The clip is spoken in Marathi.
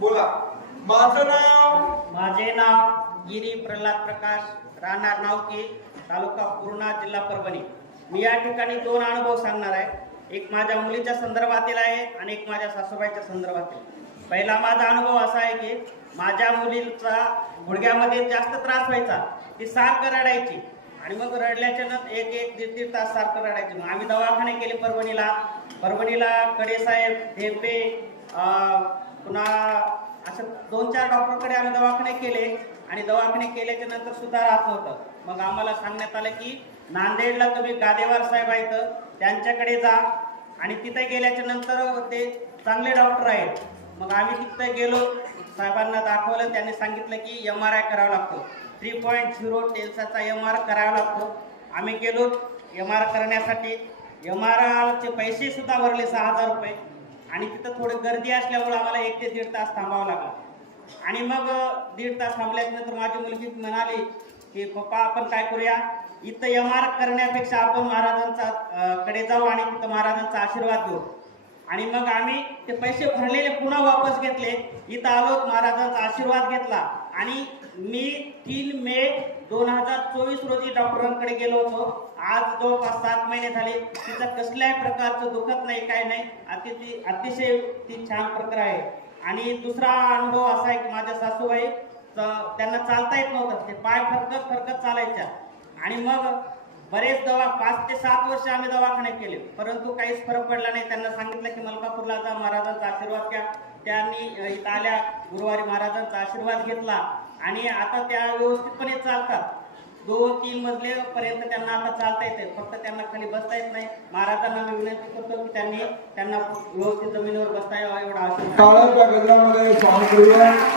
बोला. माझे नाव गिरी प्रल्हाद प्रकाश, राहणार नावकी, तालुका पूर्णा, जिल्हा परभणी. मी या ठिकाणी दोन अनुभव सांगणार आहे. एक माझ्या मुलीच्या संदर्भातील आहे आणि एक माझ्या सासूबाईच्या संदर्भातील. पहिला माझा अनुभव असा आहे की माझ्या मुलीचा गुडघ्यामध्ये जास्त त्रास व्हायचा. ती सारखं रडायची आणि मग रडल्याच्या नंतर एक दीड तास सारखं रडायची. मग आम्ही दवाखाने केले परभणीला कडेसाहेब, ढेपे, पुन्हा असं 2-4 डॉक्टरकडे आम्ही दवाखाने केले आणि दवाखाने केल्याच्या नंतर सुद्धा राहत नव्हतं. मग आम्हाला सांगण्यात आलं की नांदेडला तुम्ही गादेवार साहेब आहेत त्यांच्याकडे जा आणि तिथे गेल्याच्या नंतर ते चांगले डॉक्टर आहेत. मग आम्ही तिथे गेलो, साहेबांना दाखवलं. त्यांनी सांगितलं की MRI करावा लागतो, 3.0 टेन्साचा MRI करावा लागतो. आम्ही गेलो MRI करण्यासाठी. MRIचे पैसे सुद्धा भरले 6,000 रुपये आणि तिथं थोडी गर्दी असल्यामुळे आम्हाला 1 ते दीड तास थांबावं लागलं. आणि मग दीड तास थांबल्यानंतर माझी मुलगी म्हणाली की पप्पा आपण काय करूया, इथं MRI करण्यापेक्षा आपण महाराजांचा कडे जाऊ आणि तिथं महाराजांचा आशीर्वाद घेऊ. आणि मग आम्ही ते पैसे भरलेले पुन्हा वापस घेतले. इथं आलो, महाराजांचा आशीर्वाद घेतला आणि मी 3 मे 2024 रोजी डॉक्टरांकडे गेलो होतो. आज जवळपास 7 महिने झाले. तिचं कसल्याही प्रकारचं दुखत नाही, काय नाही. अतिशय ती छान प्रकार आहे. आणि दुसरा अनुभव असा आहे की माझ्या सासूबाई त्यांना चालता येत नव्हतं, ते पाय फरकत चालायच्या. आणि मग बरेच 5 ते 7 वर्ष आम्ही दवाखाने केले, परंतु काहीच फरक पडला नाही. त्यांना सांगितलं की मलकापूरला जा, महाराजांचा आशीर्वाद घ्या. त्यांनी इथं आल्या, गुरुवारी महाराजांचा आशीर्वाद घेतला आणि आता त्या व्यवस्थितपणे चालतात. 2-3 मजले पर्यंत त्यांना आता चालता येते, फक्त त्यांना खाली बसता येत नाही. महाराजांना मी विनंती करतो की त्यांना व्यवस्थित जमिनीवर बसता यावं, एवढा आशीर्वाद. काळाच्या गजरामध्ये स्वामी